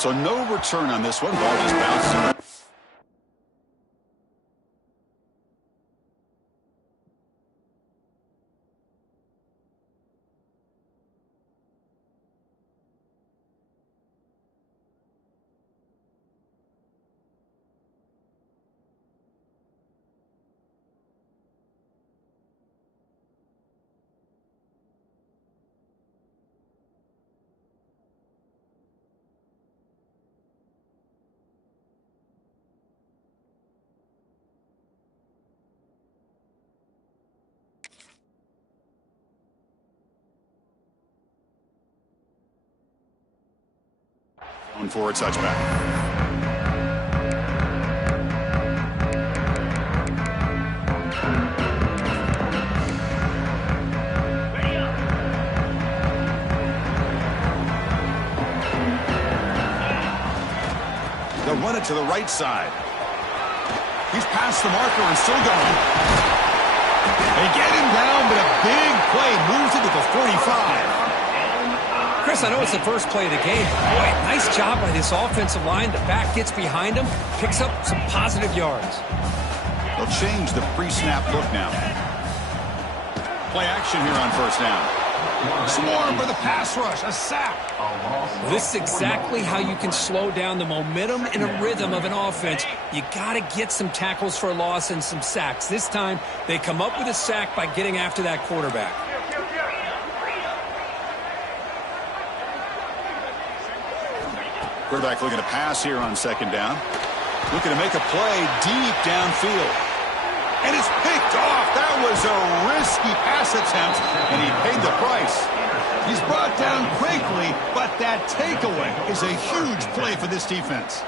So no return on this one. Ball just bounced around. For a touchback. They'll run it to the right side. He's past the marker and still going. They get him down, but a big play moves it to the 45. Chris, I know it's the first play of the game, but boy, nice job by this offensive line. The back gets behind him, picks up some positive yards. They'll change the pre-snap look now. Play action here on first down. Swarm for the pass rush, a sack. This is exactly how you can slow down the momentum and a rhythm of an offense. You got to get some tackles for a loss and some sacks. This time, they come up with a sack by getting after that quarterback. Quarterback looking to pass here on second down. Looking to make a play deep downfield. And it's picked off. That was a risky pass attempt, and he paid the price. He's brought down quickly, but that takeaway is a huge play for this defense.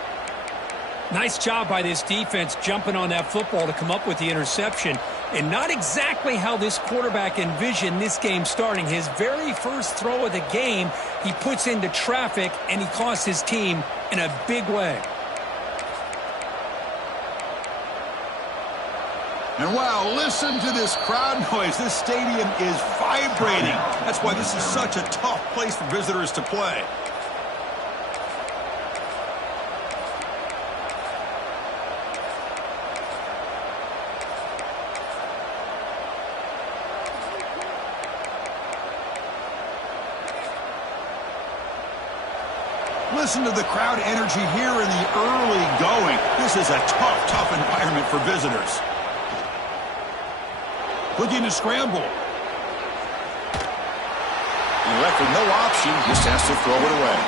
Nice job by this defense jumping on that football to come up with the interception. And not exactly how this quarterback envisioned this game starting. His very first throw of the game, he puts into traffic, and he costs his team in a big way. And wow, listen to this crowd noise. This stadium is vibrating. That's why this is such a tough place for visitors to play. Listen to the crowd energy here in the early going. This is a tough environment for visitors. Looking to scramble. He left with no option, just has to throw it away.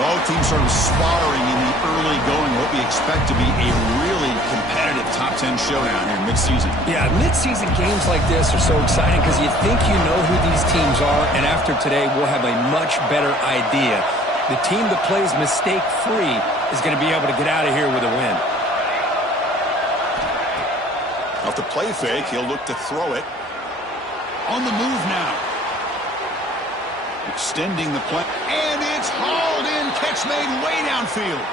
Both teams sort of sputtering in the early going. What we expect to be a really competitive top 10 showdown here in midseason. Yeah, midseason games like this are so exciting because you think you know who these teams are, and after today we'll have a much better idea. The team that plays mistake-free is going to be able to get out of here with a win. Off the play fake, he'll look to throw it. On the move now. Extending the play. And it's hauled in. Catch made way downfield.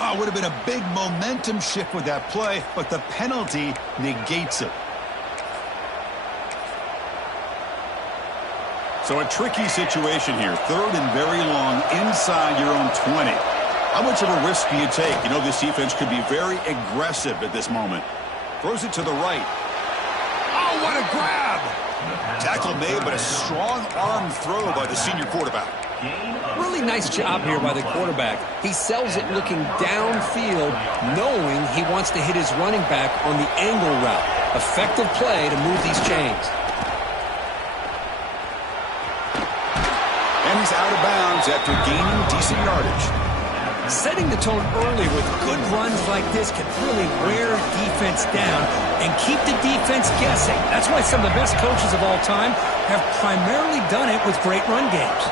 Oh, it would have been a big momentum shift with that play, but the penalty negates it. So a tricky situation here. Third and very long inside your own 20. How much of a risk do you take? You know, this defense could be very aggressive at this moment. Throws it to the right. Oh, what a grab! Tackle made, but a strong arm throw by the senior quarterback. Really nice job here by the quarterback. He sells it looking downfield, knowing he wants to hit his running back on the angle route. Effective play to move these chains. And he's out of bounds after gaining decent yardage. Setting the tone early with good runs like this can really wear defense down and keep the defense guessing. That's why some of the best coaches of all time have primarily done it with great run games.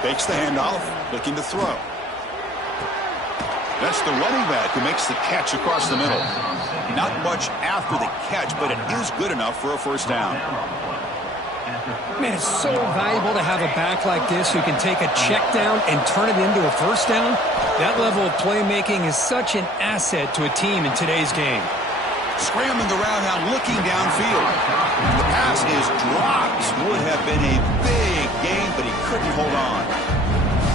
Fakes the handoff, looking to throw. That's the running back who makes the catch across the middle. Not much after the catch, but it is good enough for a first down. Man, it's so valuable to have a back like this who can take a check down and turn it into a first down. That level of playmaking is such an asset to a team in today's game. Scrambling around now, looking downfield. The pass is dropped. Would have been a big gain, but he couldn't hold on.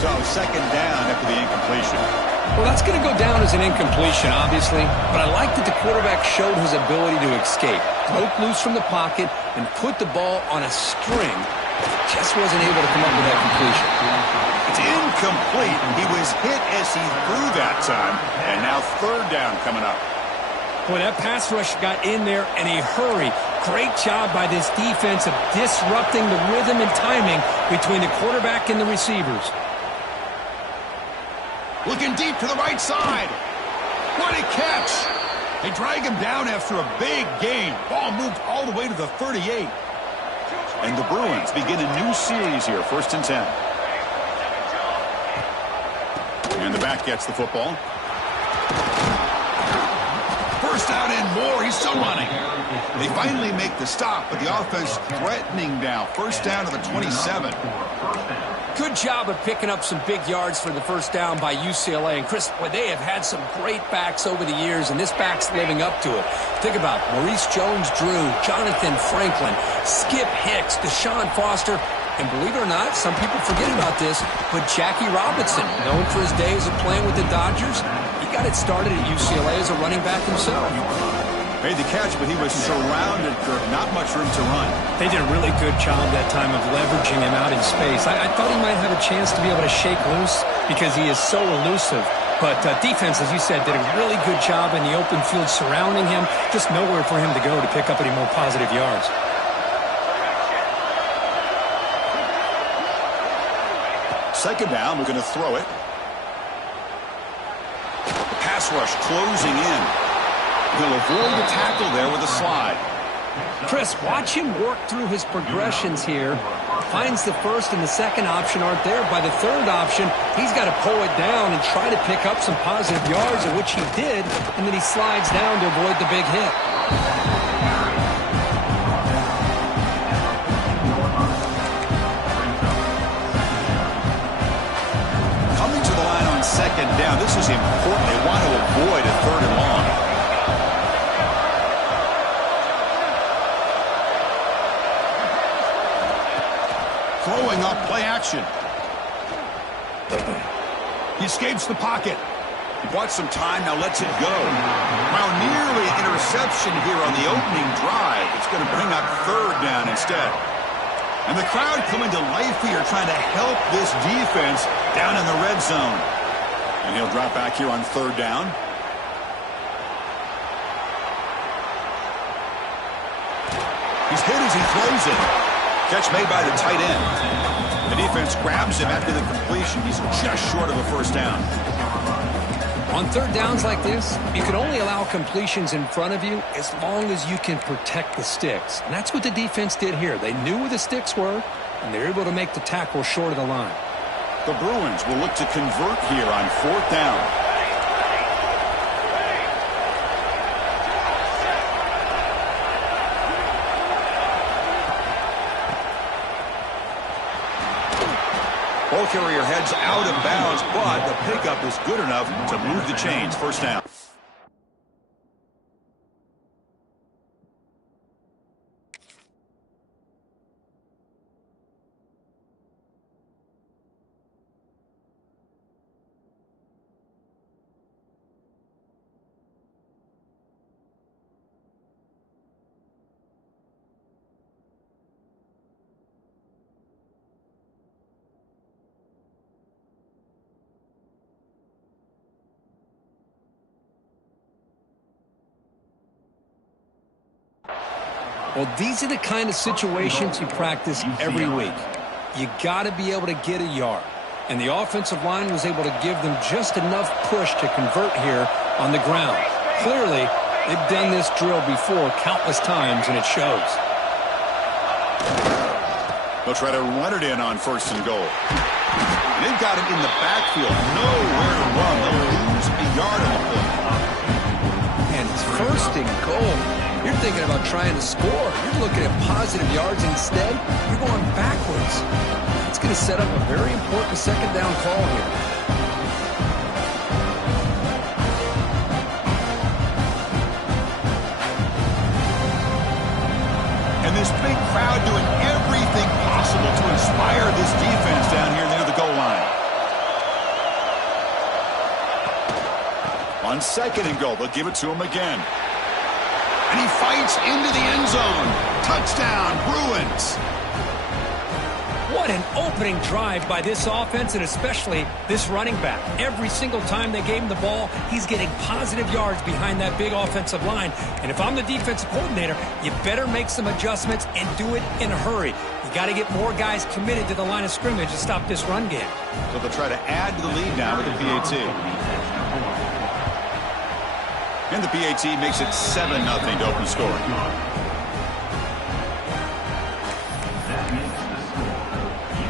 So second down after the incompletion. Well, that's going to go down as an incompletion, obviously, but I like that the quarterback showed his ability to escape, broke loose from the pocket, and put the ball on a string. Just wasn't able to come up with that completion. It's incomplete. He was hit as he threw that time, and now third down coming up. Boy, that pass rush got in there in a hurry. Great job by this defense of disrupting the rhythm and timing between the quarterback and the receivers. Looking deep to the right side. What a catch. They drag him down after a big gain. Ball moved all the way to the 38. And the Bruins begin a new series here, 1st and 10. And the back gets the football. First down and more. He's still running. They finally make the stop, but the offense threatening now. First down to the 27. Good job of picking up some big yards for the first down by UCLA. And, Chris, boy, they have had some great backs over the years, and this back's living up to it. Think about Maurice Jones-Drew, Jonathan Franklin, Skip Hicks, Deshaun Foster, and believe it or not, some people forget about this, but Jackie Robinson, known for his days of playing with the Dodgers, he got it started at UCLA as a running back himself. Made the catch, but he was surrounded, Kirk. Not much room to run. They did a really good job that time of leveraging him out in space. I thought he might have a chance to be able to shake loose because he is so elusive. But defense, as you said, did a really good job in the open field surrounding him. Just nowhere for him to go to pick up any more positive yards. Second down, we're going to throw it. The pass rush closing in. He'll avoid the tackle there with a slide. Chris, watch him work through his progressions here. Finds the first and the second option aren't there. By the third option, he's got to pull it down and try to pick up some positive yards, which he did, and then he slides down to avoid the big hit. Coming to the line on second down, this is important. They want to avoid a third and long. Throwing up play action. He escapes the pocket. He bought some time, now lets it go. Wow, nearly an interception here on the opening drive. It's going to bring up third down instead. And the crowd coming to life here, trying to help this defense down in the red zone. And he'll drop back here on third down. He's hit as he throws it. Catch made by the tight end. The defense grabs him after the completion. He's just short of a first down. On third downs like this, you can only allow completions in front of you as long as you can protect the sticks. And that's what the defense did here. They knew where the sticks were, and they were able to make the tackle short of the line. The Bruins will look to convert here on fourth down. Ball carrier heads out of bounds, but the pickup is good enough to move the chains. First down. Well, these are the kind of situations you practice every week. You got to be able to get a yard. And the offensive line was able to give them just enough push to convert here on the ground. Clearly, they've done this drill before countless times, and it shows. They'll try to run it in on first and goal. They've got him in the backfield. Nowhere to run. They'll lose a yard on the play. And it's first and goal. You're thinking about trying to score. You're looking at positive yards. Instead, you're going backwards. It's going to set up a very important second down call here. And this big big crowd doing everything possible to inspire this defense down here near the goal line. On 2nd and goal, they'll give it to him again. And he fights into the end zone. Touchdown, Bruins. What an opening drive by this offense, and especially this running back. Every single time they gave him the ball, he's getting positive yards behind that big offensive line. And if I'm the defensive coordinator, you better make some adjustments and do it in a hurry. You got to get more guys committed to the line of scrimmage to stop this run game. So they'll try to add to the lead now with the PAT. And the PAT makes it 7-0 to open scoring.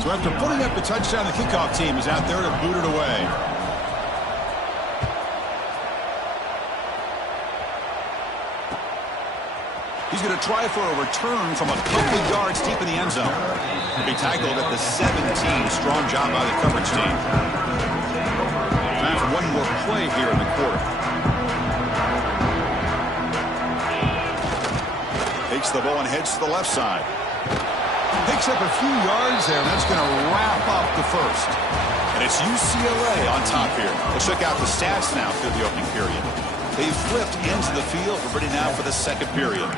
So after putting up the touchdown, the kickoff team is out there to boot it away. He's going to try for a return from a couple yards deep in the end zone. He'll be tackled at the 17. Strong job by the coverage team. Time for one more play here in the quarter. Takes the ball and heads to the left side. Picks up a few yards there, and that's going to wrap up the first. And it's UCLA on top here. Let's check out the stats now through the opening period. They flipped into the field. We're ready now for the second period.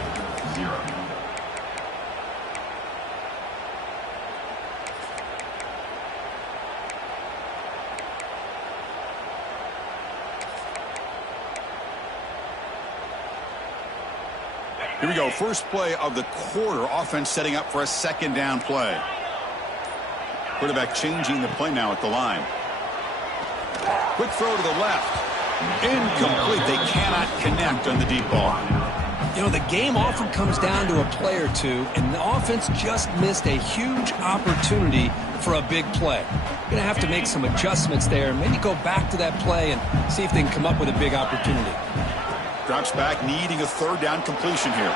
Here we go. First play of the quarter. Offense setting up for a 2nd down play. Quarterback changing the play now at the line. Quick throw to the left. Incomplete. They cannot connect on the deep ball. You know, the game often comes down to a play or two, and the offense just missed a huge opportunity for a big play. You're going to have to make some adjustments there, maybe go back to that play and see if they can come up with a big opportunity. Drops back, needing a 3rd down completion here.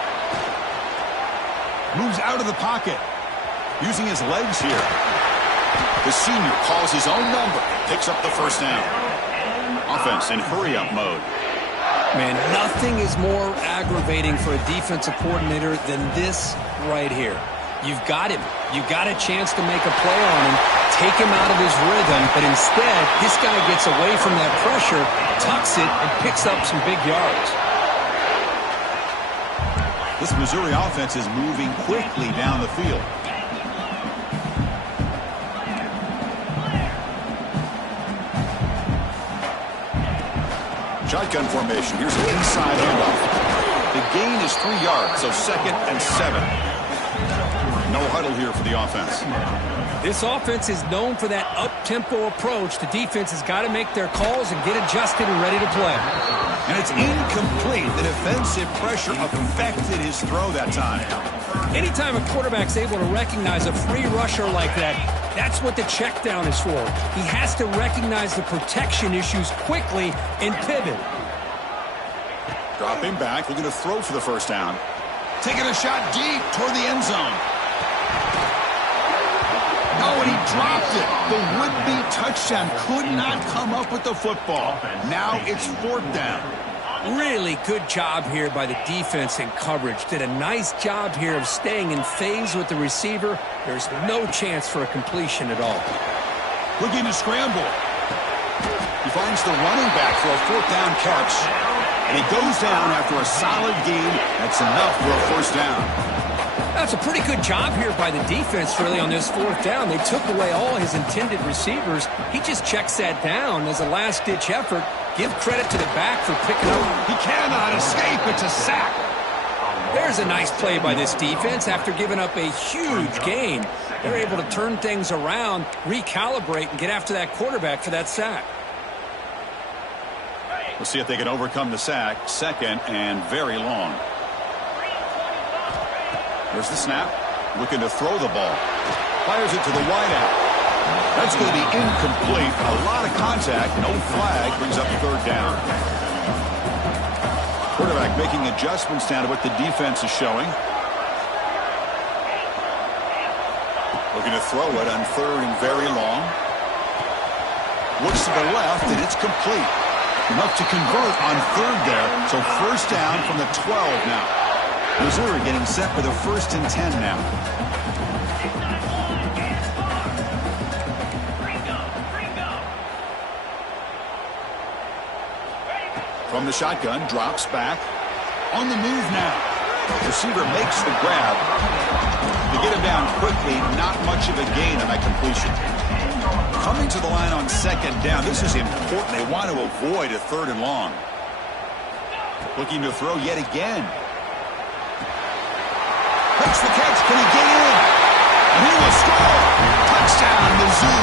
Moves out of the pocket. Using his legs here. The senior calls his own number. Picks up the 1st down. Offense in hurry-up mode. Man, nothing is more aggravating for a defensive coordinator than this right here. You've got him. You've got a chance to make a play on him, take him out of his rhythm, but instead, this guy gets away from that pressure, tucks it, and picks up some big yards. This Missouri offense is moving quickly down the field. Shotgun formation. Here's an inside handoff. The gain is 3 yards, so 2nd and 7. No huddle here for the offense. This offense is known for that up-tempo approach. The defense has got to make their calls and get adjusted and ready to play. And it's incomplete. The defensive pressure affected his throw that time. Anytime a quarterback's able to recognize a free rusher like that, that's what the check down is for. He has to recognize the protection issues quickly and pivot. Dropping back, looking to throw for the 1st down. Taking a shot deep toward the end zone. Oh, and he dropped it. The would-be touchdown could not come up with the football. Now it's 4th down. Really good job here by the defense in coverage. Did a nice job here of staying in phase with the receiver. There's no chance for a completion at all. Looking to scramble. He finds the running back for a 4th down catch. And he goes down after a solid gain. That's enough for a 1st down. That's a pretty good job here by the defense, really, on this 4th down. They took away all his intended receivers. He just checks that down as a last-ditch effort. Give credit to the back for picking up. He cannot escape. It's a sack. There's a nice play by this defense after giving up a huge gain. They're able to turn things around, recalibrate, and get after that quarterback for that sack. We'll see if they can overcome the sack. 2nd and very long. There's the snap. Looking to throw the ball. Fires it to the wideout. That's going to be incomplete. A lot of contact. No flag. Brings up 3rd down. Quarterback making adjustments down to what the defense is showing. Looking to throw it on 3rd and very long. Looks to the left, and it's complete. Enough to convert on 3rd there. So 1st down from the 12 now. Missouri getting set for the 1st and 10 now. From the shotgun, drops back. On the move now. Receiver makes the grab. To get him down quickly, not much of a gain on that completion. Coming to the line on 2nd down. This is important. They want to avoid a 3rd and long. Looking to throw yet again. Makes the catch. Can he get in? And he will score. Touchdown, Mizzou.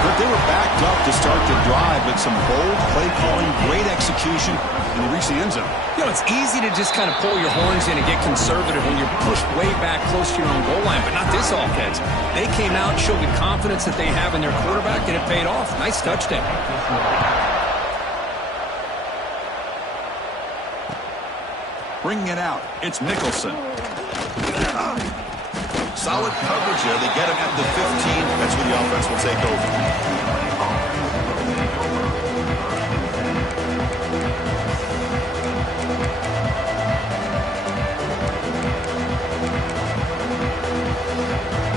But they were backed up to start the drive, but some bold play calling, great execution, and they reached the end zone. You know, it's easy to just kind of pull your horns in and get conservative when you're pushed way back close to your own goal line, but not this offense. They came out and showed the confidence that they have in their quarterback, and it paid off. Nice touchdown. Bringing it out, it's Nicholson. Solid coverage there. They get him at the 15. That's where the offense will take over.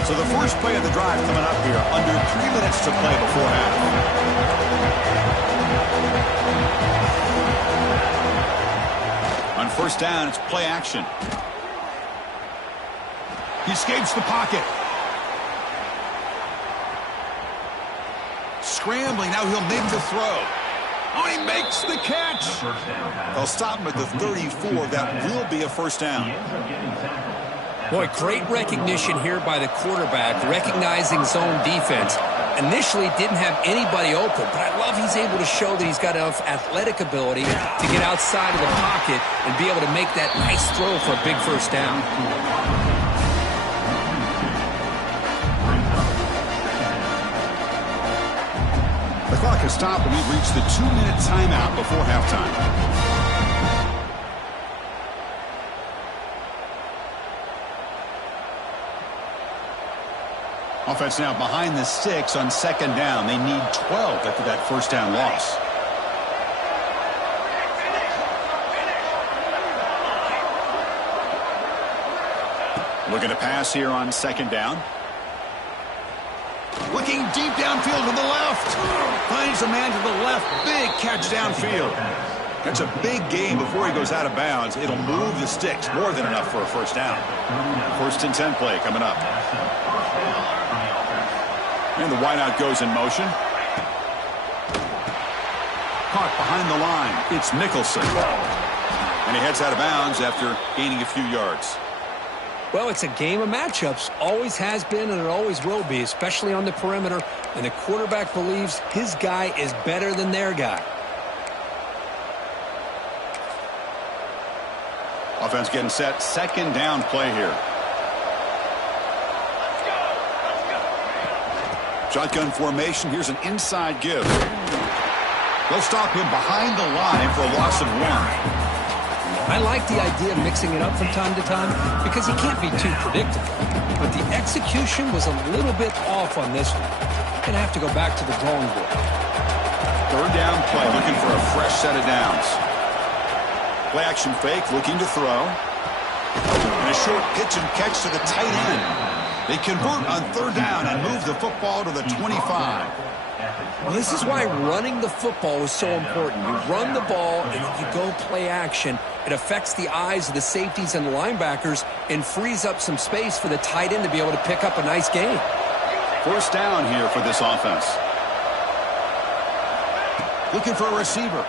So the first play of the drive coming up here. Under 3 minutes to play before half. On 1st down, it's play action. He escapes the pocket. Scrambling. Now he'll make the throw. Oh, he makes the catch. They'll stop him at the 34. That will be a 1st down. Boy, great recognition here by the quarterback, recognizing zone defense. Initially didn't have anybody open, but I love he's able to show that he's got enough athletic ability to get outside of the pocket and be able to make that nice throw for a big 1st down. The clock has stopped, and we've reached the 2-minute timeout before halftime. Offense now behind the 6 on 2nd down. They need 12 after that 1st down loss. Looking to pass here on 2nd down. Looking deep downfield to the left. Finds a man to the left. Big catch downfield. That's a big gain before he goes out of bounds. It'll move the sticks. More than enough for a 1st down. 1st and 10 play coming up. And the wideout goes in motion. Caught behind the line. It's Nicholson. And he heads out of bounds after gaining a few yards. Well, it's a game of matchups. Always has been, and it always will be, especially on the perimeter. And the quarterback believes his guy is better than their guy. Offense getting set. 2nd down play here. Shotgun formation. Here's an inside give. They'll stop him behind the line for a loss of 1. I like the idea of mixing it up from time to time because he can't be too predictable. But the execution was a little bit off on this one. Going to have to go back to the drawing board. 3rd down play, looking for a fresh set of downs. Play action fake, looking to throw. And a short pitch and catch to the tight end. They convert on 3rd down and move the football to the 25. Well, this is why running the football is so important. You run the ball and then you go play action. It affects the eyes of the safeties and the linebackers and frees up some space for the tight end to be able to pick up a nice gain. 1st down here for this offense. Looking for a receiver.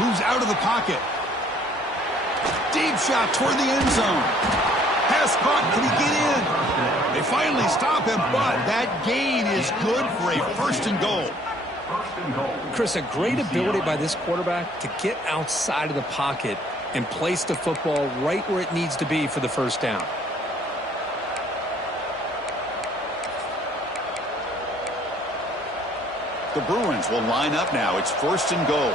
Moves out of the pocket. Deep shot toward the end zone. Pass caught. Can he get in? They finally stop him, but that gain is good for a 1st and goal. Chris, a great ability by this quarterback to get outside of the pocket and place the football right where it needs to be for the 1st down. The Bruins will line up now. It's 1st and goal.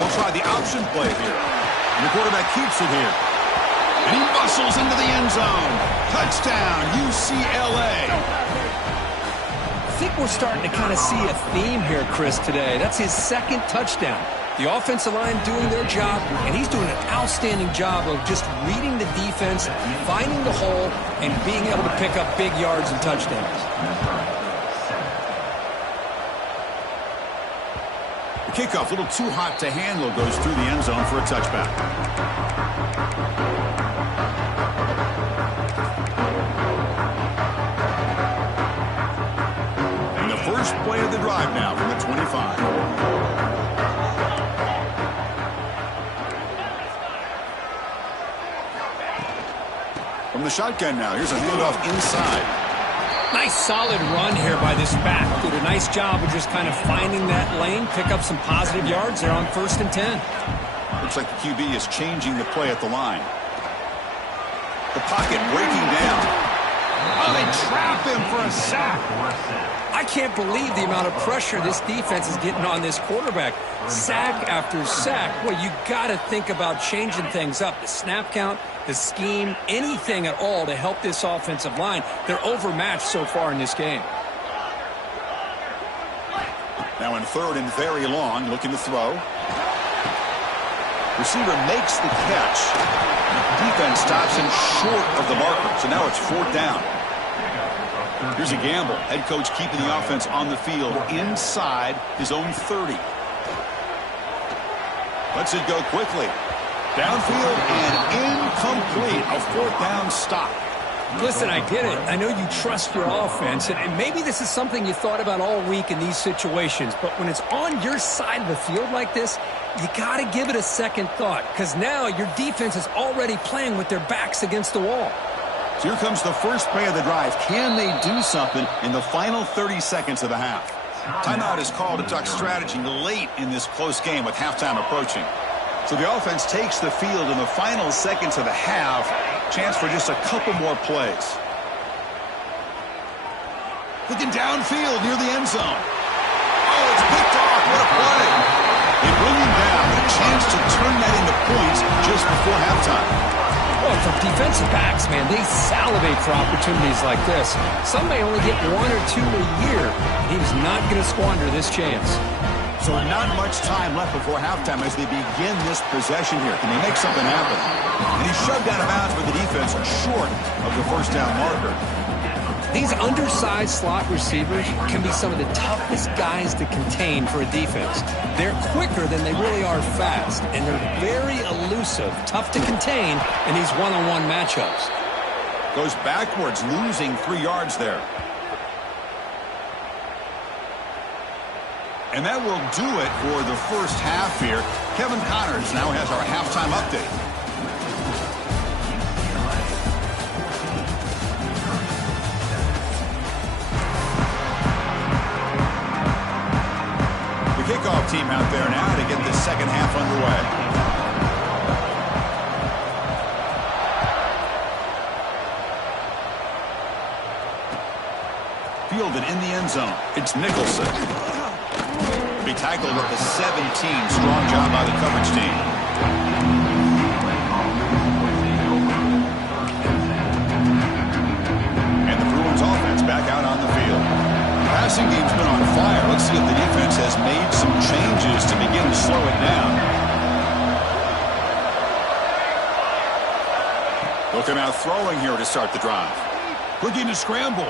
We'll try the option play here. And the quarterback keeps it here. And he muscles into the end zone. Touchdown, UCLA. I think we're starting to kind of see a theme here, Chris, today. That's his 2nd touchdown. The offensive line doing their job, and he's doing an outstanding job of just reading the defense, finding the hole, and being able to pick up big yards and touchdowns. The kickoff, a little too hot to handle, goes through the end zone for a touchback. And the first play of the drive now from the 25. From the shotgun now, here's a handoff inside. Nice solid run here by this back. Did a nice job of just kind of finding that lane, pick up some positive yards there on 1st and 10. Looks like the QB is changing the play at the line. The pocket breaking down. Oh, they trap him for a sack. I can't believe the amount of pressure this defense is getting on this quarterback. Sack after sack. Well, you got to think about changing things up. The snap count, the scheme, anything at all to help this offensive line. They're overmatched so far in this game. Now in 3rd and very long, looking to throw. Receiver makes the catch. Defense stops him short of the marker, so now it's 4th down. Here's a gamble. Head coach keeping the offense on the field inside his own 30. Lets it go quickly. Downfield and incomplete. A 4th down stop. Listen, I get it. I know you trust your offense, and maybe this is something you thought about all week in these situations, but when it's on your side of the field like this, you got to give it a second thought, because now your defense is already playing with their backs against the wall. So here comes the first play of the drive. Can they do something in the final 30 seconds of the half? Timeout is called to talk strategy late in this close game with halftime approaching. So the offense takes the field in the final seconds of the half. Chance for just a couple more plays. Looking downfield near the end zone. Oh, it's picked off. What a play. They bring him down, but a chance to turn that into points just before halftime. Well, for defensive backs, man, they salivate for opportunities like this. Some may only get 1 or 2 a year. He's not going to squander this chance. So not much time left before halftime as they begin this possession here. Can they make something happen? And he's shoved out of bounds with the defense short of the 1st down marker. These undersized slot receivers can be some of the toughest guys to contain for a defense. They're quicker than they really are fast, and they're very elusive, tough to contain in these one-on-one matchups. Goes backwards, losing 3 yards there. And that will do it for the first half here. Kevin Connors now has our halftime update. The kickoff team out there now to get this second half underway. Fielded in the end zone. It's Nicholson. Be tackled at the 17. Strong job by the coverage team. And the Bruins offense back out on the field. The passing game's been on fire. Let's see if the defense has made some changes to begin to slow it down. Looking out throwing here to start the drive. Looking to scramble.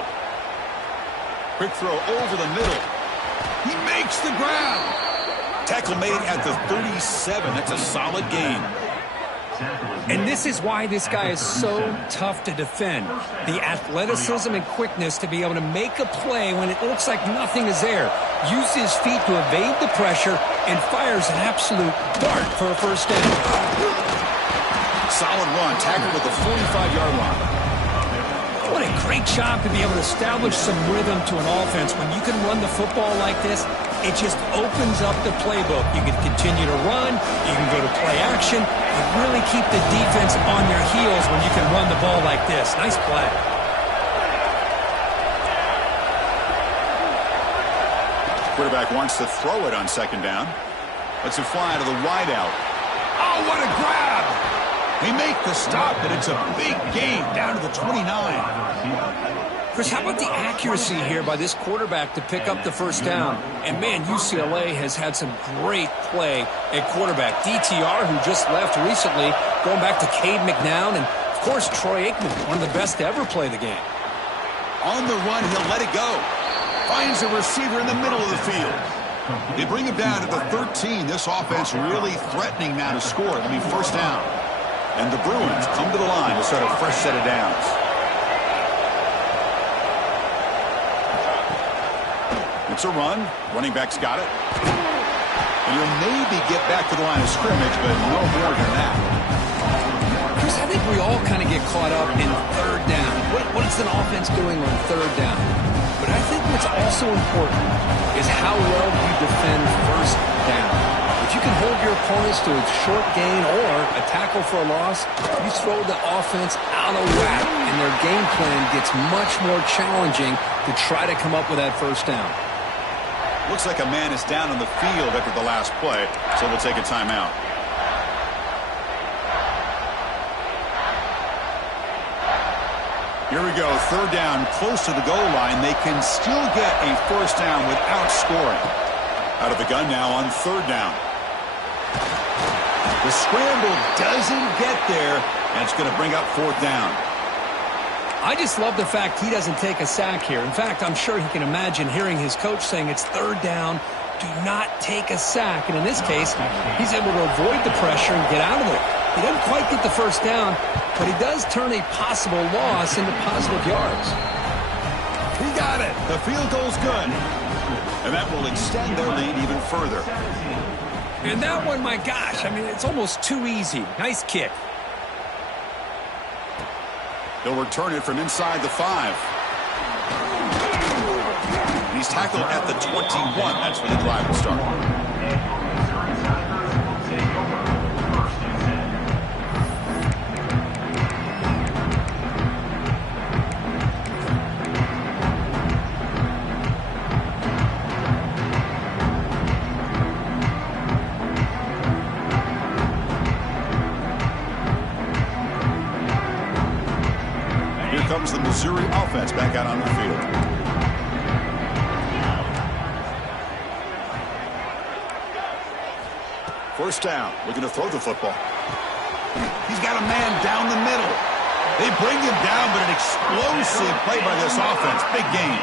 Quick throw over the middle. He makes the grab. Tackle made at the 37. That's a solid gain. And this is why this guy is so tough to defend. The athleticism and quickness to be able to make a play when it looks like nothing is there. Use his feet to evade the pressure and fires an absolute dart for a 1st down. Solid run. Tackled at the 45-yard line. What a great job to be able to establish some rhythm to an offense. When you can run the football like this, it just opens up the playbook. You can continue to run. You can go to play action. And really keep the defense on their heels when you can run the ball like this. Nice play. Quarterback wants to throw it on 2nd down. Lets it fly to the wideout. Oh, what a grab! They make the stop, but it's a big gain down to the 29. Chris, how about the accuracy here by this quarterback to pick up the first down? And, man, UCLA has had some great play at quarterback. DTR, who just left recently, going back to Cade McNown, and, of course, Troy Aikman, one of the best to ever play the game. On the run, he'll let it go. Finds a receiver in the middle of the field. They bring him down at the 13. This offense really threatening now to score. It'll be first down. And the Bruins come to the line to start a fresh set of downs. It's a run. Running back's got it. And he'll maybe get back to the line of scrimmage, but no more than that. Chris, I think we all kind of get caught up in third down. What is an offense doing on third down? But I think what's also important is how well you defend first down. If you can hold your opponents to a short gain or a tackle for a loss, you throw the offense out of whack, and their game plan gets much more challenging to try to come up with that first down. Looks like a man is down on the field after the last play, so we'll take a timeout. Here we go, third down, close to the goal line. They can still get a first down without scoring. Out of the gun now on third down. The scramble doesn't get there, and it's going to bring up fourth down. I just love the fact he doesn't take a sack here. In fact, I'm sure he can imagine hearing his coach saying it's third down, do not take a sack. And in this case, he's able to avoid the pressure and get out of there. He doesn't quite get the first down, but he does turn a possible loss into positive yards. He got it. The field goal's good. And that will extend their lead even further. And that one, my gosh, I mean, it's almost too easy. Nice kick. They'll return it from inside the 5. He's tackled at the 21. That's where the drive will start. Comes the Missouri offense back out on the field. First down, looking to throw the football. He's got a man down the middle. They bring him down, but an explosive play by this offense. Big gain.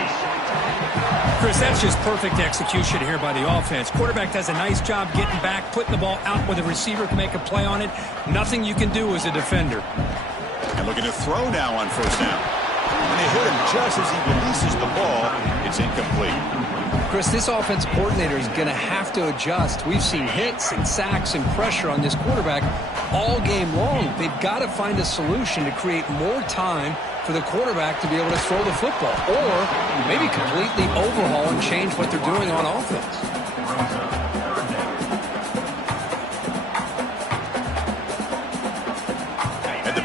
Chris, that's just perfect execution here by the offense. Quarterback does a nice job getting back, putting the ball out where the receiver can make a play on it. Nothing you can do as a defender. And looking to throw now on first down. And they hit him just as he releases the ball. It's incomplete. Chris, this offensive coordinator is going to have to adjust. We've seen hits and sacks and pressure on this quarterback all game long. They've got to find a solution to create more time for the quarterback to be able to throw the football. Or maybe completely overhaul and change what they're doing on offense.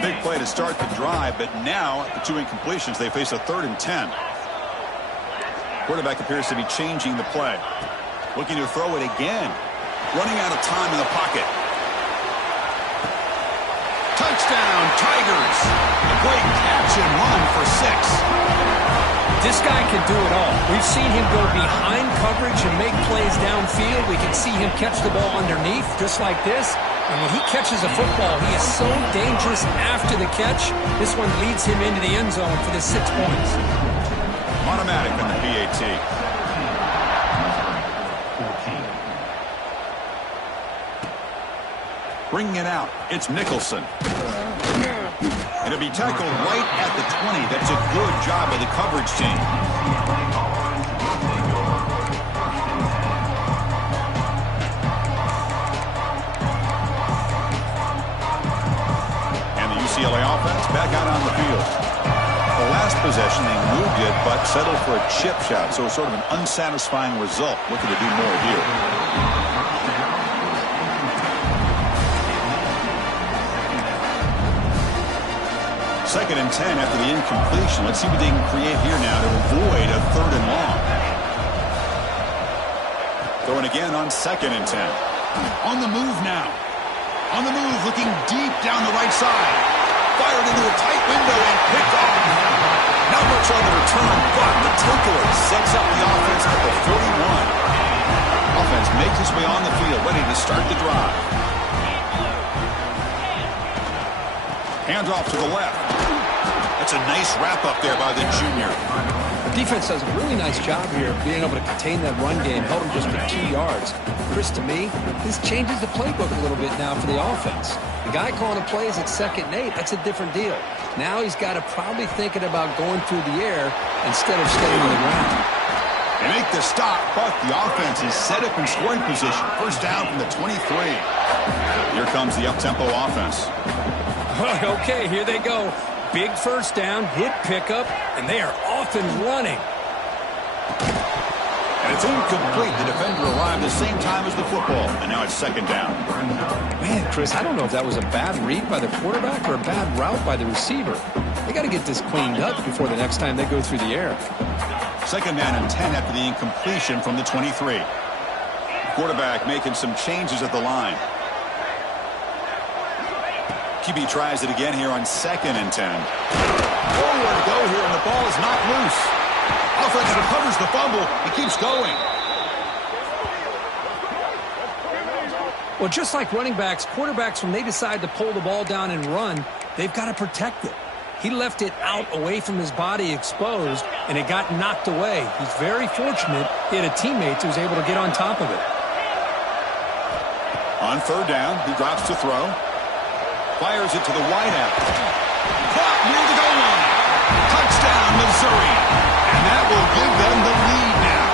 Big play to start the drive, but now the 2 incompletions, they face a 3rd and 10. Quarterback appears to be changing the play. Looking to throw it again. Running out of time in the pocket. Touchdown, Tigers. A great catch and run for 6. This guy can do it all. We've seen him go behind coverage and make plays downfield. We can see him catch the ball underneath just like this. And when he catches a football, he is so dangerous after the catch. This one leads him into the end zone for the 6 points. Automatic on the PAT. Bringing it out, it's Nicholson. And it'll be tackled right at the 20. That's a good job of the coverage team. UCLA offense back out on the field. The last possession, they moved it, but settled for a chip shot, so sort of an unsatisfying result. Looking to do more here. Second and 10 after the incompletion. Let's see what they can create here now to avoid a 3rd and long. Going again on 2nd and 10. On the move now. On the move, looking deep down the right side. Fired into a tight window and picked off. Not much on the return Quickly sets up the offense at the 41. Offense makes its way on the field, ready to start the drive. Handoff to the left. That's a nice wrap-up there by the junior. The defense does a really nice job here of being able to contain that run game, held him just for 2 yards. Chris, to me, this changes the playbook a little bit now for the offense. The guy calling the plays at 2nd and 8, that's a different deal. Now he's got to probably thinking about going through the air instead of staying on the ground. They make the stop, but the offense is set up in scoring position. First down from the 23. Here comes the up-tempo offense. Okay, here they go. Big first down, hit pickup, and they are off and running. And it's incomplete. The defender arrived the same time as the football, and now it's 2nd down. Man, Chris, I don't know if that was a bad read by the quarterback or a bad route by the receiver. They got to get this cleaned up before the next time they go through the air. 2nd down and 10 after the incompletion from the 23. Quarterback making some changes at the line. QB tries it again here on 2nd and 10. Nowhere to go here, and the ball is knocked loose. Offense recovers the fumble. He keeps going. Well, just like running backs, quarterbacks, when they decide to pull the ball down and run, they've got to protect it. He left it out away from his body exposed, and it got knocked away. He's very fortunate he had a teammate who was able to get on top of it. On 3rd down, he drops to throw. Fires it to the wideout. Caught near the goal line. Touchdown, Missouri. And that will give them the lead now.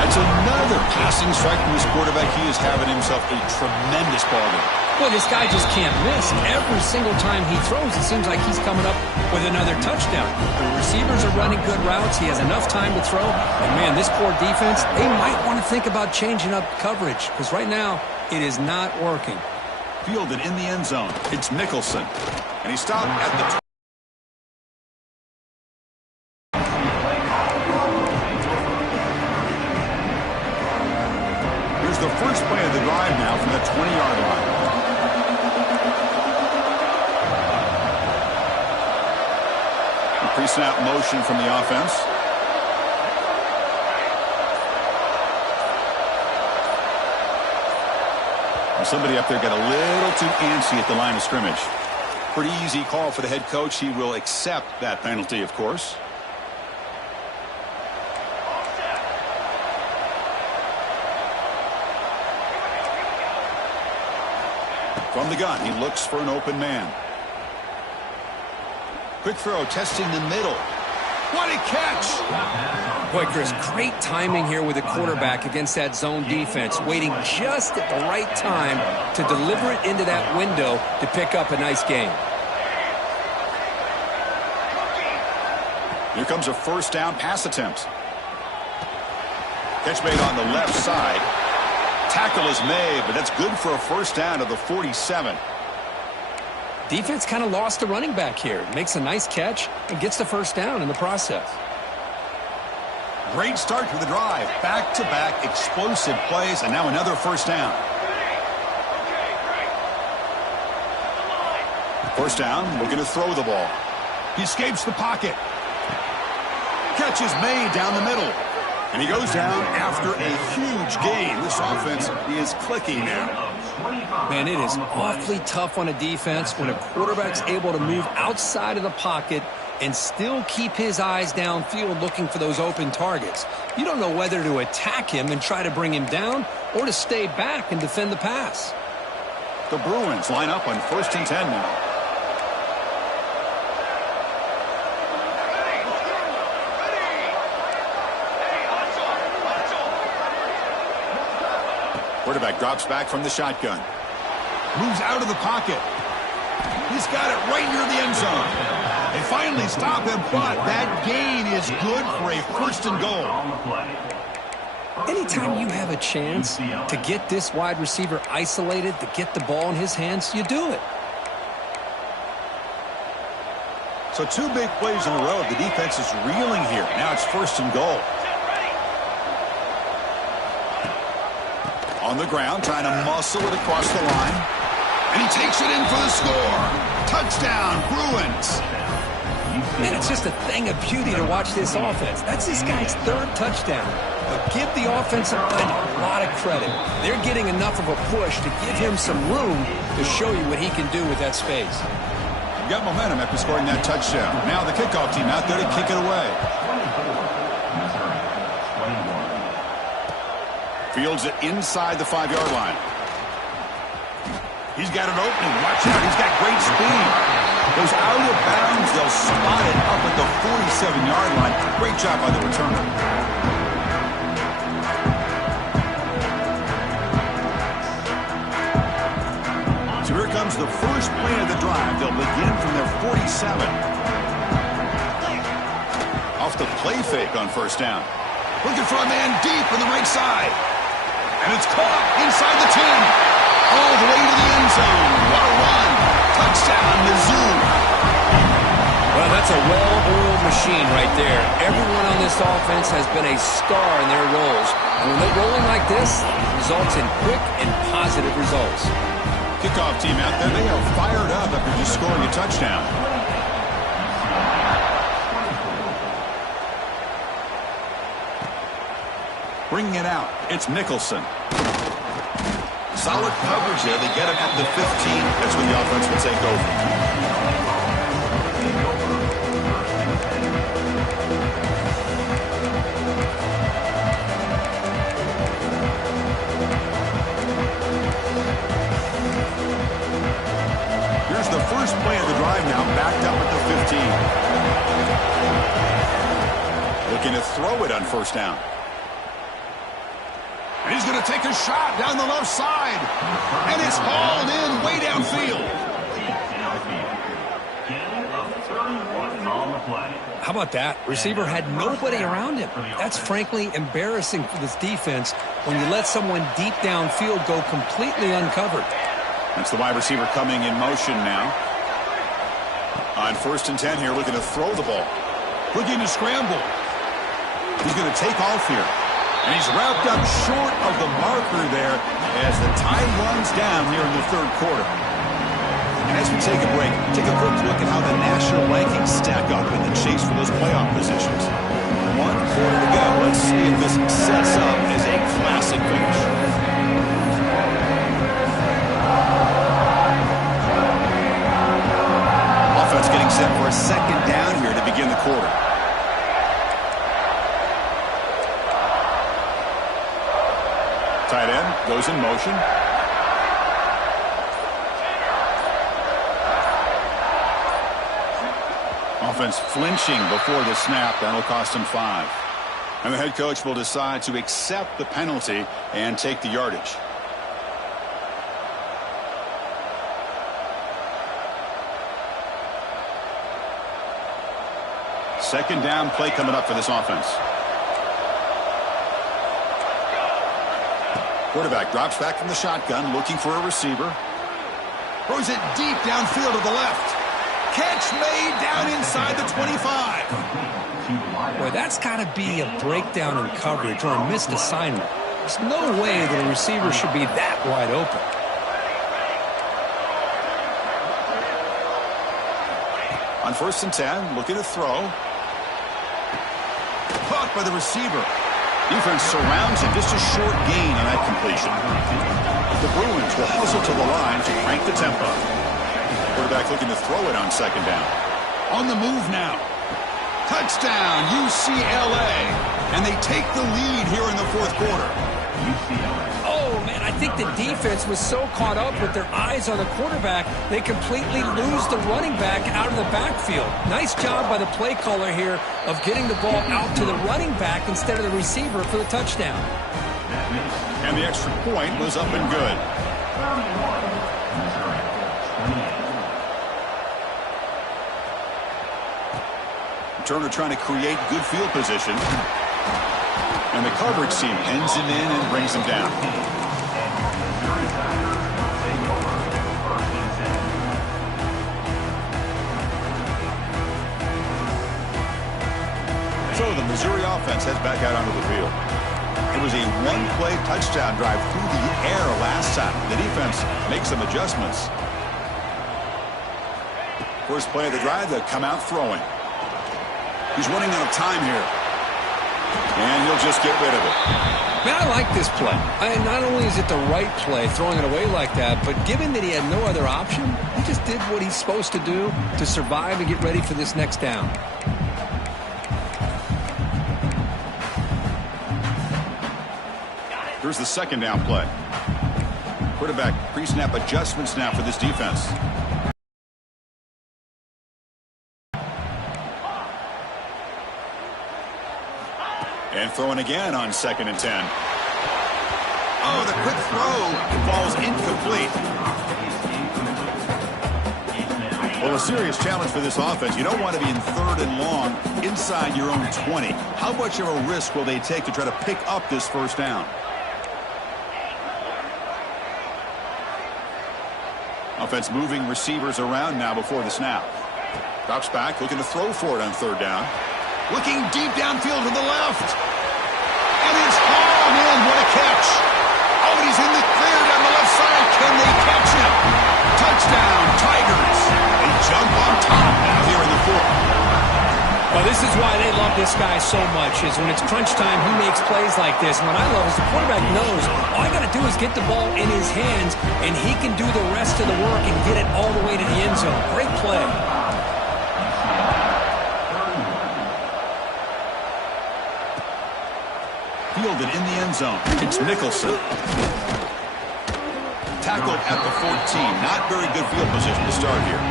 That's another passing strike from his quarterback. He is having himself a tremendous ball game. Well, this guy just can't miss. Every single time he throws, it seems like he's coming up with another touchdown. The receivers are running good routes. He has enough time to throw. And, man, this poor defense, they might want to think about changing up coverage because right now it is not working. Fielded in the end zone. It's Nicholson. And he stopped at the... Here's the first play of the drive now from the 20-yard line. Pre-snap motion from the offense. Somebody up there got a little too antsy at the line of scrimmage. Pretty easy call for the head coach. He will accept that penalty, of course. From the gun, he looks for an open man. Quick throw, testing the middle. What a catch! Boy, Chris, great timing here with the quarterback against that zone defense, waiting just at the right time to deliver it into that window to pick up a nice gain. Here comes a first down pass attempt. Catch made on the left side. Tackle is made, but that's good for a first down to the 47. Defense kind of lost the running back here. Makes a nice catch and gets the first down in the process. Great start to the drive. Back-to-back explosive plays, and now another first down. First down, looking to throw the ball. He escapes the pocket. Catch is made down the middle. And he goes down after a huge gain. This offense is clicking now. Man, it is awfully tough on a defense when a quarterback's able to move outside of the pocket and still keep his eyes downfield looking for those open targets. You don't know whether to attack him and try to bring him down or to stay back and defend the pass. The Bruins line up on 1st and 10 now. Quarterback drops back from the shotgun. Moves out of the pocket. He's got it right near the end zone. They finally stop him, but that gain is good for a 1st and goal. Anytime you have a chance to get this wide receiver isolated, to get the ball in his hands, you do it. So 2 big plays in a row. The defense is reeling here. Now it's 1st and goal. On the ground, trying to muscle it across the line. And he takes it in for the score. Touchdown, Bruins. Man, it's just a thing of beauty to watch this offense. That's this guy's third touchdown. But give the offensive line a lot of credit. They're getting enough of a push to give him some room to show you what he can do with that space. Got momentum after scoring that touchdown. Now the kickoff team out there to kick it away. Fields it inside the 5-yard line. He's got an opening. Watch out. He's got great speed. Goes out of bounds. They'll spot it up at the 47-yard line. Great job by the returner. So here comes the first play of the drive. They'll begin from their 47. Off the play fake on first down. Looking for a man deep on the right side. And it's caught inside the 10. All the way to the end zone. What a run. Touchdown, Mizzou. Well, that's a well-oiled machine right there. Everyone on this offense has been a star in their roles. And when they're rolling like this, it results in quick and positive results. Kickoff team out there, they are fired up after just scoring a touchdown. Bringing it out, it's Nicholson. Solid coverage there. They get him at the 15. That's when the offense will take over. Here's the first play of the drive now, backed up at the 15. Looking to throw it on first down. And he's going to take a shot down the left side. And it's hauled in way downfield. How about that? Receiver had nobody around him. That's frankly embarrassing for this defense when you let someone deep downfield go completely uncovered. That's the wide receiver coming in motion now. On first and 10 here, looking to throw the ball. Looking to scramble. He's going to take off here. And he's wrapped up short of the marker there as the time runs down here in the third quarter. And as we take a break, take a quick look at how the national rankings stack up in the chase for those playoff positions. 1 quarter to go. Let's see if this sets up as a classic finish. Offense getting set for a second down here to begin the quarter. Tight end goes in motion. Offense flinching before the snap. That'll cost him 5. And the head coach will decide to accept the penalty and take the yardage. Second down play coming up for this offense. Quarterback drops back from the shotgun, looking for a receiver. Throws it deep downfield to the left. Catch made down inside the 25. Boy, that's got to be a breakdown in coverage or a missed assignment. There's no way that a receiver should be that wide open. On first and 10, looking to throw. Caught by the receiver. Defense surrounds him. Just a short gain on that completion. The Bruins will hustle to the line to crank the tempo. Quarterback looking to throw it on second down. On the move now. Touchdown, UCLA. And they take the lead here in the fourth quarter. Oh, man, I think the defense was so caught up with their eyes on the quarterback, they completely lose the running back out of the backfield. Nice job by the play caller here of getting the ball out to the running back instead of the receiver for the touchdown. And the extra point was up and good. Turner trying to create good field position. And the coverage team pins him in and brings him down. So the Missouri offense heads back out onto the field. It was a one-play touchdown drive through the air last time. The defense makes some adjustments. First play of the drive, they'll come out throwing. He's running out of time here. And he'll just get rid of it. Man, I like this play. Not only is it the right play, throwing it away like that, but given that he had no other option, he just did what he's supposed to do to survive and get ready for this next down. Here's the second down play. Quarterback pre-snap adjustments now for this defense. And throwing again on 2nd and 10. Oh, the quick throw falls incomplete. Well, a serious challenge for this offense. You don't want to be in 3rd and long inside your own 20. How much of a risk will they take to try to pick up this first down? Offense moving receivers around now before the snap. Drops back, looking to throw for it on 3rd down. Looking deep downfield to the left. And it's, oh man, what a catch. Oh, he's in the clear down the left side. Can they catch him? Touchdown, Tigers. They jump on top now here in the 4th. Well, this is why they love this guy so much, is when it's crunch time, he makes plays like this. And what I love is the quarterback knows all I got to do is get the ball in his hands, and he can do the rest of the work and get it all the way to the end zone. Great play. Fielded in the end zone. It's Nicholson. Tackled at the 14. Not very good field position to start here.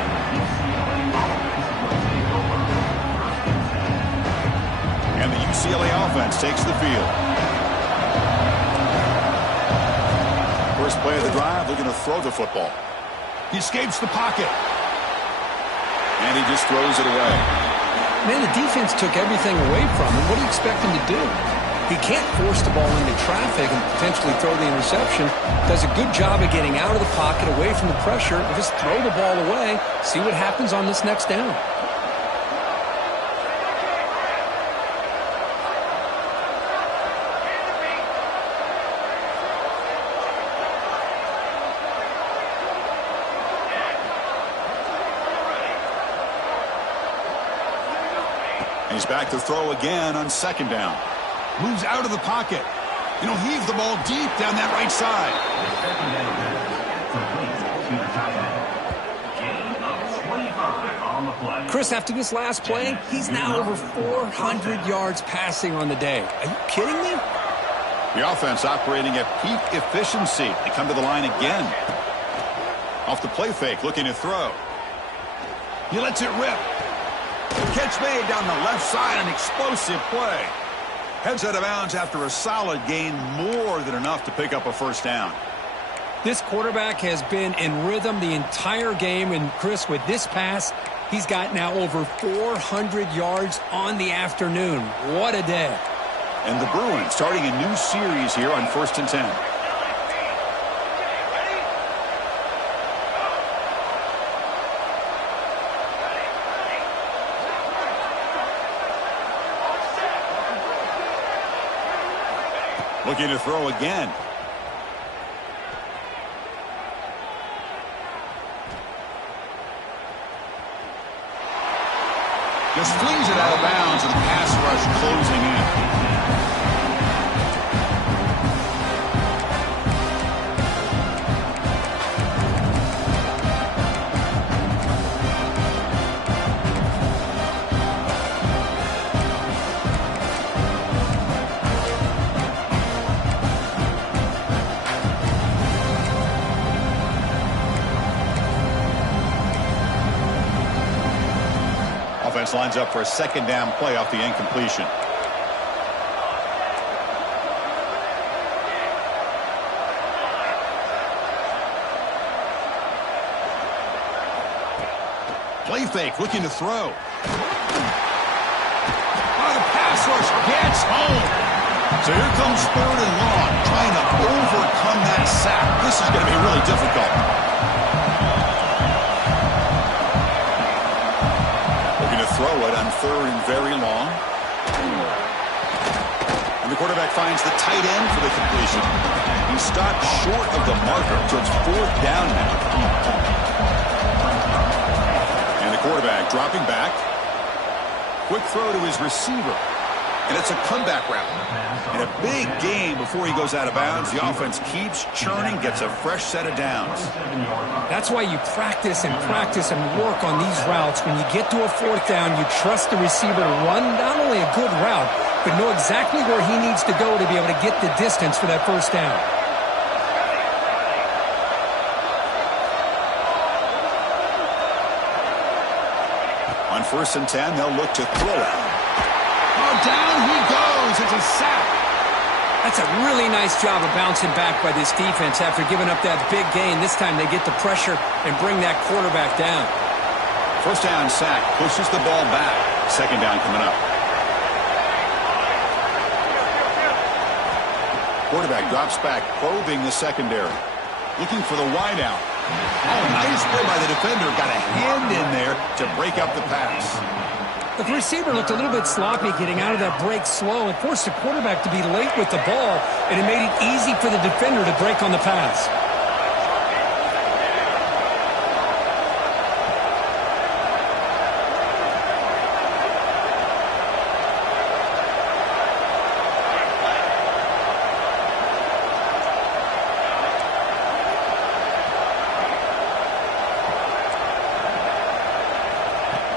And the UCLA offense takes the field. First play of the drive, looking to throw the football. He escapes the pocket. And he just throws it away. Man, the defense took everything away from him. What do you expect him to do? He can't force the ball into traffic and potentially throw the interception. Does a good job of getting out of the pocket, away from the pressure, and just throw the ball away. See what happens on this next down. He's back to throw again on 2nd down. Moves out of the pocket. You know, heave the ball deep down that right side. Chris, after this last play, he's now over 400 yards passing on the day. Are you kidding me? The offense operating at peak efficiency. They come to the line again. Off the play fake, looking to throw. He lets it rip. Catch made down the left side, an explosive play. Heads out of bounds after a solid gain, more than enough to pick up a first down. This quarterback has been in rhythm the entire game, and Chris, with this pass, he's got now over 400 yards on the afternoon. What a day. And the Bruins starting a new series here on 1st and 10. Looking to throw again. Just flings it out of bounds, and the pass rush closing in. Offense lines up for a 2nd down play off the incompletion. Play fake, looking to throw. Oh, the pass rush gets home. So here comes 3rd and long, trying to overcome that sack. This is going to be really difficult. Throw it on 3rd and very long. And the quarterback finds the tight end for the completion. He stopped short of the marker, so it's 4th down now. And the quarterback dropping back. Quick throw to his receiver. And it's a comeback route. And a big game before he goes out of bounds. The offense keeps churning, gets a fresh set of downs. That's why you practice and work on these routes. When you get to a fourth down, you trust the receiver to run not only a good route, but know exactly where he needs to go to be able to get the distance for that first down. On 1st and 10, they'll look to throw it. Oh, down he goes. It's a sack. That's a really nice job of bouncing back by this defense after giving up that big gain. This time they get the pressure and bring that quarterback down. First down sack pushes the ball back. Second down coming up. Quarterback drops back, probing the secondary. Looking for the wideout. Oh, nice play by the defender. Got a hand in there to break up the pass. The receiver looked a little bit sloppy getting out of that break slow and forced the quarterback to be late with the ball, and it made it easy for the defender to break on the pass.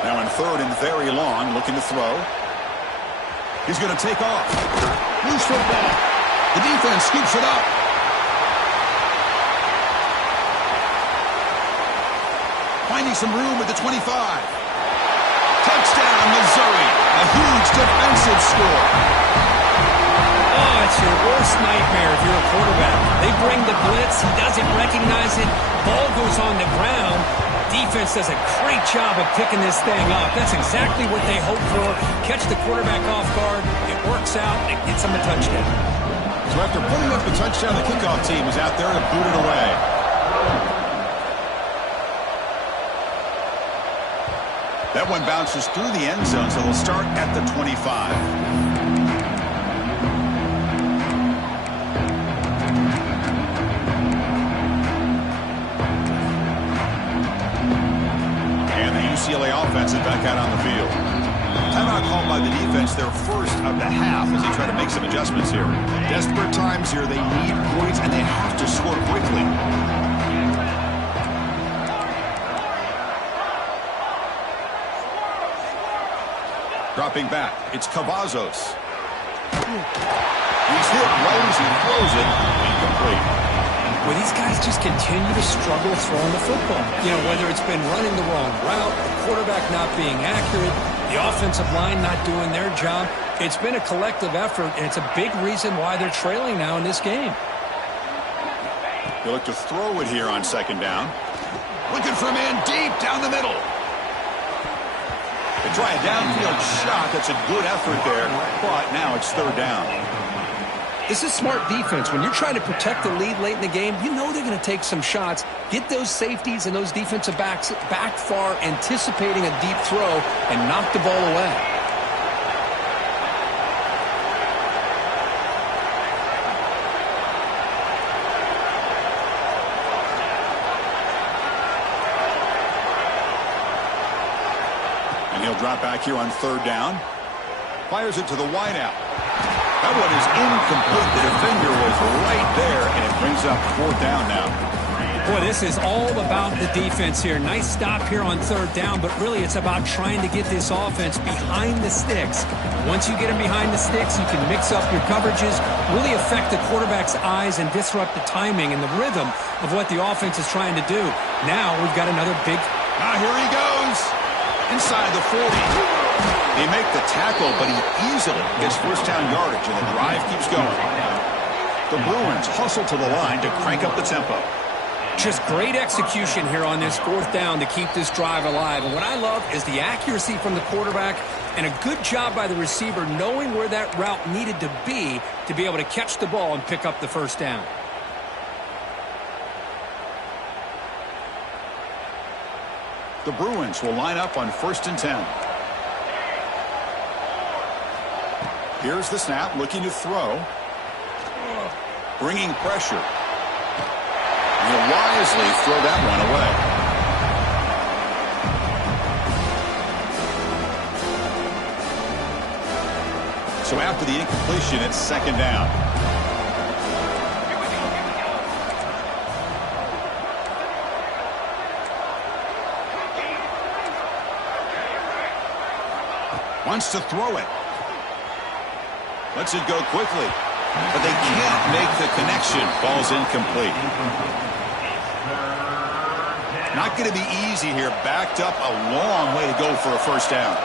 Now in 3rd and very long, looking to throw. He's going to take off. Loose football. The defense scoops it up. Finding some room at the 25. Touchdown, Missouri. A huge defensive score. Oh, it's your worst nightmare if you're a quarterback. They bring the blitz. He doesn't recognize it. Ball goes on the ground. Defense does a great job of picking this thing up. That's exactly what they hope for. Catch the quarterback off guard. It works out. It gets them a touchdown. So after putting up the touchdown, the kickoff team is out there to boot it away. That one bounces through the end zone, so they'll start at the 25. UCLA offense is back out on the field. Timeout called by the defense, their first of the half as they try to make some adjustments here. Desperate times here. They need points, and they have to score quickly. Dropping back, it's Cavazos. He's hit right as he throws it. Incomplete. Well, these guys just continue to struggle throwing the football. You know, whether it's been running the wrong route, the quarterback not being accurate, the offensive line not doing their job. It's been a collective effort, and it's a big reason why they're trailing now in this game. They look to throw it here on 2nd down. Looking for a man deep down the middle. They try a downfield shot. That's a good effort there, but now it's 3rd down. This is smart defense. When you're trying to protect the lead late in the game, you know they're going to take some shots. Get those safeties and those defensive backs back far, anticipating a deep throw, and knock the ball away. And he'll drop back here on 3rd down. Fires it to the wideout. That one is incomplete. The defender was right there, and it brings up 4th down now. Boy, this is all about the defense here. Nice stop here on 3rd down, but really it's about trying to get this offense behind the sticks. Once you get them behind the sticks, you can mix up your coverages, really affect the quarterback's eyes and disrupt the timing and the rhythm of what the offense is trying to do. Now we've got another big... Here he goes. Inside the 40. They make the tackle, but he easily gets first down yardage, and the drive keeps going. The Bruins hustle to the line to crank up the tempo. Just great execution here on this 4th down to keep this drive alive. And what I love is the accuracy from the quarterback and a good job by the receiver knowing where that route needed to be able to catch the ball and pick up the first down. The Bruins will line up on 1st and 10. Here's the snap, looking to throw. Bringing pressure. He'll wisely throw that one away. So after the incompletion, it's second down. Wants to throw it. Lets it go quickly. But they can't make the connection. Ball's incomplete. Not going to be easy here. Backed up a long way to go for a first down.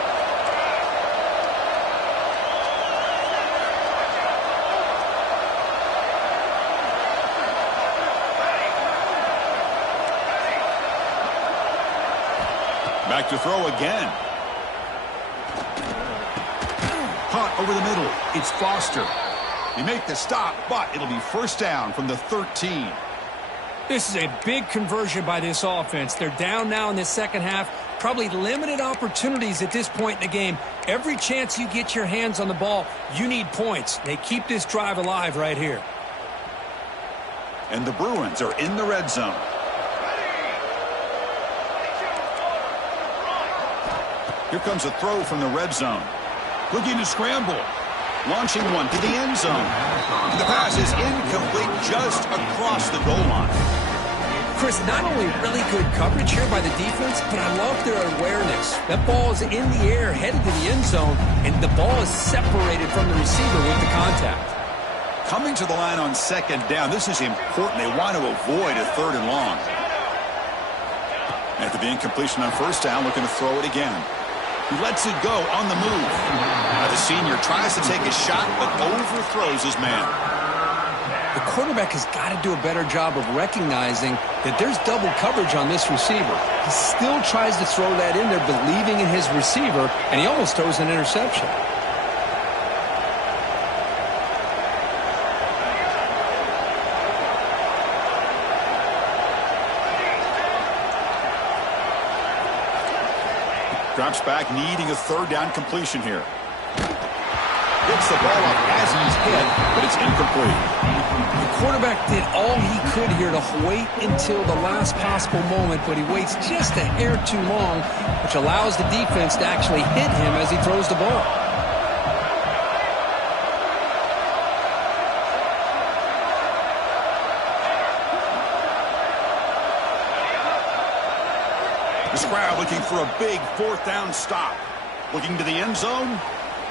Back to throw again. Caught over the middle. It's Foster. They make the stop, but it'll be first down from the 13. This is a big conversion by this offense. They're down now in the second half. Probably limited opportunities at this point in the game. Every chance you get your hands on the ball, you need points. They keep this drive alive right here. And the Bruins are in the red zone. Here comes a throw from the red zone. Looking to scramble. Launching one to the end zone. And the pass is incomplete just across the goal line. Chris, not only really good coverage here by the defense, but I love their awareness. That ball is in the air, headed to the end zone, and the ball is separated from the receiver with the contact. Coming to the line on second down, this is important. They want to avoid a third and long. After the incompletion on first down, looking to throw it again. He lets it go on the move. Now the senior tries to take a shot, but overthrows his man. The quarterback has got to do a better job of recognizing that there's double coverage on this receiver. He still tries to throw that in there, believing in his receiver, and he almost throws an interception. Drops back, needing a third down completion here. Gets the ball up as he's hit, but it's incomplete. The quarterback did all he could here to wait until the last possible moment, but he waits just a hair too long, which allows the defense to actually hit him as he throws the ball. Stroud looking for a big fourth down stop. Looking to the end zone.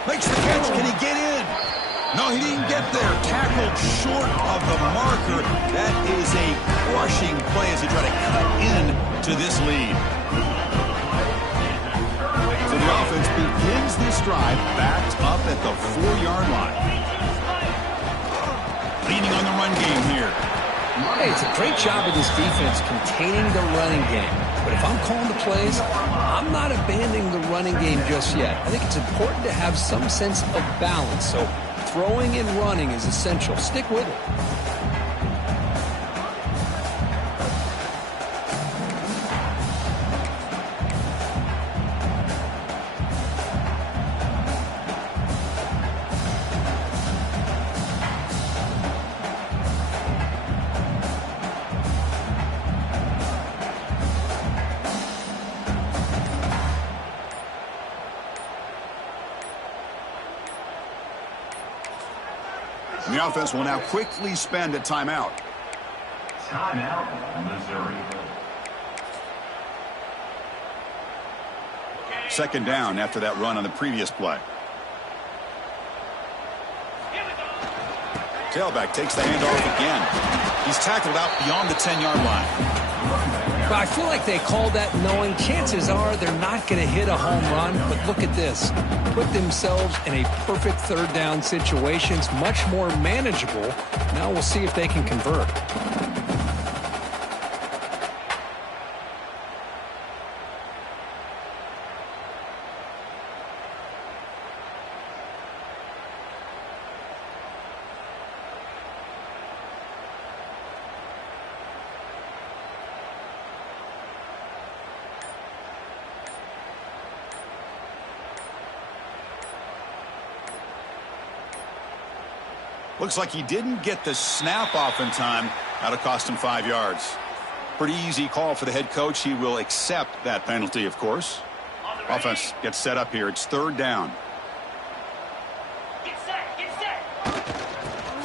Makes the catch. Can he get in? No, he didn't get there. Tackled short of the marker. That is a crushing play as they try to cut in to this lead. So the offense begins this drive backed up at the 4-yard line. Leaning on the run game here. Hey, it's a great job of this defense containing the running game. But if I'm calling the plays, I'm not abandoning the running game just yet. I think it's important to have some sense of balance. So throwing and running is essential. Stick with it. The offense will now quickly spend a timeout. Timeout, Missouri. Second down after that run on the previous play. Tailback takes the handoff again. He's tackled out beyond the 10-yard line. But I feel like they called that knowing chances are they're not going to hit a home run. But look at this. Put themselves in a perfect third down situation. It's much more manageable. Now we'll see if they can convert. Looks like he didn't get the snap off in time. That'll cost him 5 yards. Pretty easy call for the head coach. He will accept that penalty, of course. Offense gets set up here. It's third down.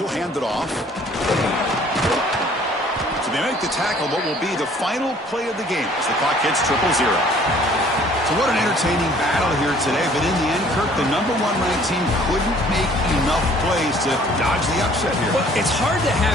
He'll hand it off. So they make the tackle, what will be the final play of the game as the clock hits 0-0. So what an entertaining battle here today. But in the end, Kirk, the #1 ranked team couldn't make enough plays to dodge the upset here. Well, it's hard to have